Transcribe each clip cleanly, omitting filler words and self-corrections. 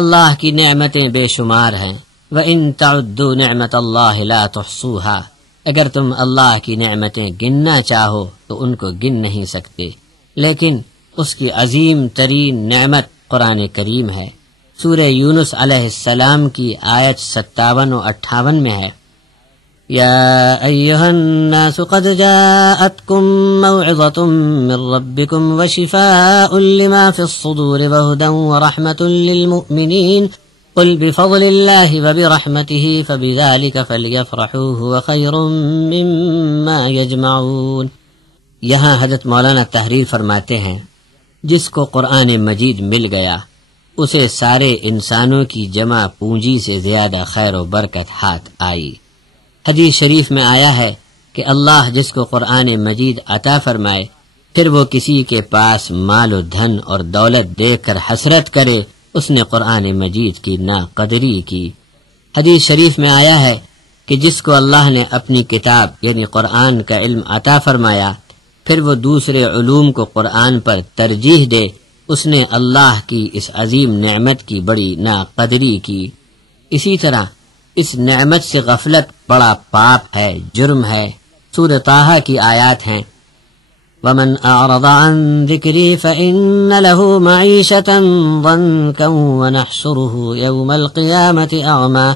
اللہ کی نعمتیں بے شمار ہیں. وَإِن تَعُدُّوا نِعْمَةَ اللَّهِ لَا تُحْصُوهَا، اگر تم اللہ کی نعمتیں گننا چاہو تو ان کو گن نہیں سکتے. لیکن اس کی عظیم ترین نعمت قرآن کریم ہے. سورہ یونس علیہ السلام کی آیت 57 و 58 میں ہے، یا ایہا الناس قد جاءتکم موعظۃ من ربکم وشفاء لما فی الصدور وہدی ورحمۃ للمؤمنین قل بفضل اللہ وبرحمتہ فبذلک فلیفرحوا هو خیر مما یجمعون. یہاں حضرت مولانا تحریر فرماتے ہیں، جس کو قرآن مجید مل گیا اسے سارے انسانوں کی جمع پونجی سے زیادہ خیر و برکت ہاتھ آئی. حدیث شریف میں آیا ہے کہ اللہ جس کو قرآن مجید عطا فرمائے پھر وہ کسی کے پاس مال و دھن اور دولت دیکھ کر حسرت کرے، اس نے قرآن مجید کی ناقدری کی. حدیث شریف میں آیا ہے کہ جس کو اللہ نے اپنی کتاب یعنی قرآن کا علم عطا فرمایا پھر وہ دوسرے علوم کو قرآن پر ترجیح دے، اس نے اللہ کی اس عظیم نعمت کی بڑی ناقدری کی. اسی طرح اس نعمت سے غفلت بڑا پاپ ہے، جرم ہے. سورہ طٰہٰ کی آیات ہیں، وَمَنْ أَعْرَضَ عَنْ ذِكْرِي فَإِنَّ لَهُ مَعِيشَةً ضَنكًا وَنَحْشُرُهُ يَوْمَ الْقِيَامَةِ أَعْمَى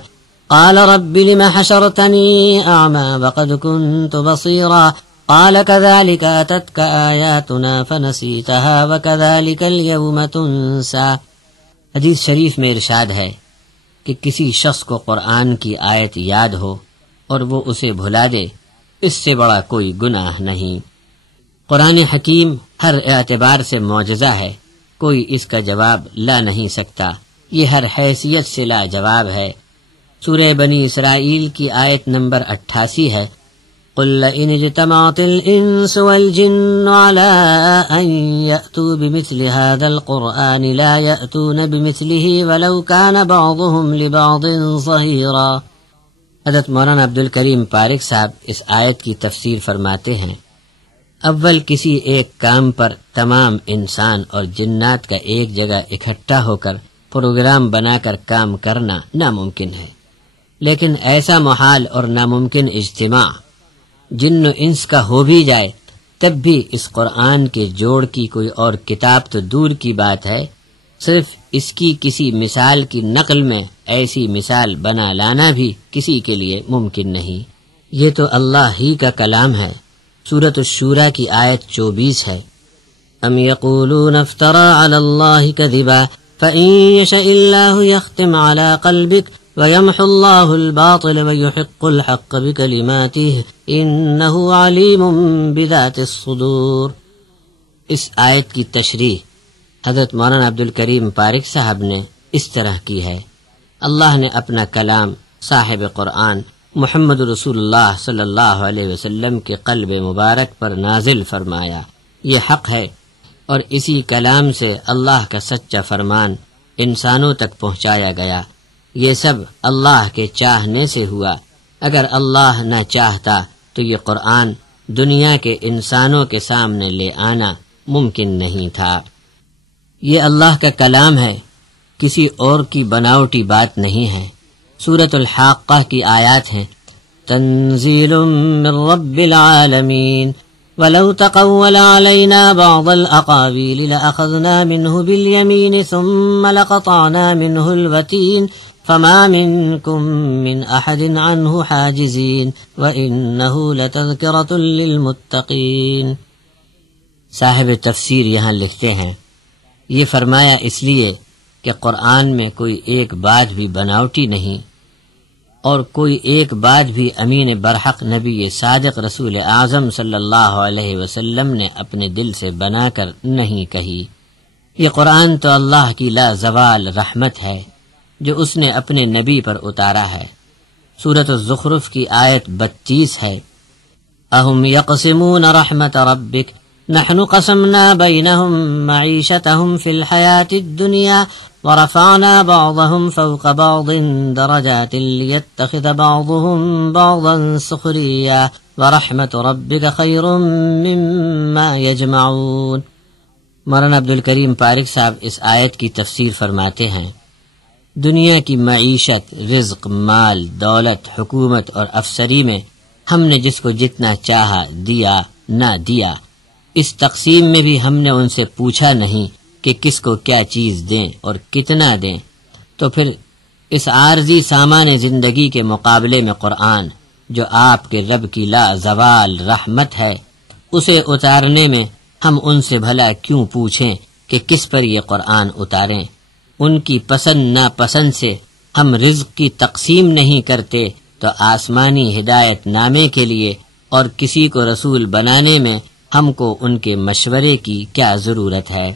قَالَ رَبِّ لِمَ حَشَرْتَنِي أَعْمَى وَقَدْ كُنْتُ بَصِيرًا قال كذلك أتتك آياتنا فنسيتها وكذلك اليوم تنسى. حدیث شریف میں ارشاد ہے کہ کسی شخص کو قرآن کی آیت یاد ہو اور وہ اسے بھلا دے، اس سے بڑا کوئی گناہ نہیں. قرآن حکیم ہر اعتبار سے معجزہ ہے، کوئی اس کا جواب لا نہیں سکتا، یہ ہر حیثیت سے لا جواب ہے. سورہ بنی اسرائیل کی آیت نمبر 88 ہے، قل لئن اجتمعت الانس والجن على ان يأتوا بمثل هذا القرآن لا يأتون بمثله ولو كان بعضهم لبعض ظهيرا. حضرت مولانا عبد الکریم پارک صاحب اس آیت کی تفسیر فرماتے ہیں، اول کسی ایک کام پر تمام انسان اور جنات کا ایک جگہ اکٹھا ہو کر پروگرام بنا کر کام کرنا ناممکن ہے، لیکن ایسا محال اور ناممکن اجتماع جن و انس کا ہو بھی جائے تب بھی اس قرآن کے جوڑ کی کوئی اور کتاب تو دور کی بات ہے، صرف اس کی کسی مثال کی نقل میں ایسی مثال بنا لانا بھی کسی کے لیے ممکن نہیں. یہ تو اللہ ہی کا کلام ہے. سورۃ الشورى کی آیت 24 ہے، ام یقولون افترى علی اللہ کذبا فإن یشأ اللہ یختم علی قلبک وَيَمْحُ اللَّهُ الْبَاطِلَ وَيُحِقُّ الْحَقَّ بِكَلِمَاتِهِ إِنَّهُ عَلِيمٌ بِذَاتِ الصُّدُورِ. اس آیت کی تشریح حضرت مولانا عبد الکریم پارک صاحب نے اس طرح کی ہے، اللہ نے اپنا کلام صاحب قرآن محمد رسول اللہ صلی اللہ علیہ وسلم کے قلب مبارک پر نازل فرمایا. یہ حق ہے اور اسی کلام سے اللہ کا سچا فرمان انسانوں تک پہنچایا گیا. یہ سب اللہ کے چاہنے سے ہوا، اگر اللہ نہ چاہتا تو یہ قرآن دنیا کے انسانوں کے سامنے لے آنا ممکن نہیں تھا. یہ اللہ کا کلام ہے، کسی اور کی بناوٹی بات نہیں ہے. سورۃ الحاقہ کی آیات ہیں، تنزیل من رب العالمین ولو تقول علينا بعض الأقاويل لأخذنا منه باليمين ثم لقطعنا منه الوتين فما منكم من أحد عنه حاجزين وإنه لتذكرة للمتقين. صاحب تفسیر یہاں لکھتے ہیں، یہ فرمایا اس لیے کہ قرآن میں کوئی ایک بات بھی بناوٹی نہیں اور کوئی ایک بات بھی امین برحق نبی صادق رسول اعظم صلی اللہ علیہ وسلم نے اپنے دل سے بنا کر نہیں کہی. یہ قرآن تو اللہ کی لا زوال رحمت ہے جو اس نے اپنے نبی پر اتارا ہے. سورۃ الزخرف کی آیت 32 ہے، اہم یقسمون رحمت ربک نحن قسمنا بینہم معیشتہم فی الحیاة الدنیا ورفعنا بعضهم فوق بعض درجات لیتخذ بعضهم بعضا سخریا ورحمت ربک خیر مما یجمعون. مولانا عبد الکریم پارک صاحب اس آیت کی تفسیر فرماتے ہیں، دنیا کی معیشت، رزق، مال، دولت، حکومت اور افسری میں ہم نے جس کو جتنا چاہا دیا نہ دیا۔ اس تقسیم میں بھی ہم نے ان سے پوچھا نہیں کہ کس کو کیا چیز دیں اور کتنا دیں۔ تو پھر اس عارضی سامان زندگی کے مقابلے میں قرآن، جو آپ کے رب کی لا زوال رحمت ہے، اسے اتارنے میں ہم ان سے بھلا کیوں پوچھیں کہ کس پر یہ قرآن اتاریں؟ ان کی پسند ناپسند سے ہم رزق کی تقسیم نہیں کرتے تو آسمانی ہدایت نامے کے لیے اور کسی کو رسول بنانے میں ہم کو ان کے مشورے کی کیا ضرورت ہے؟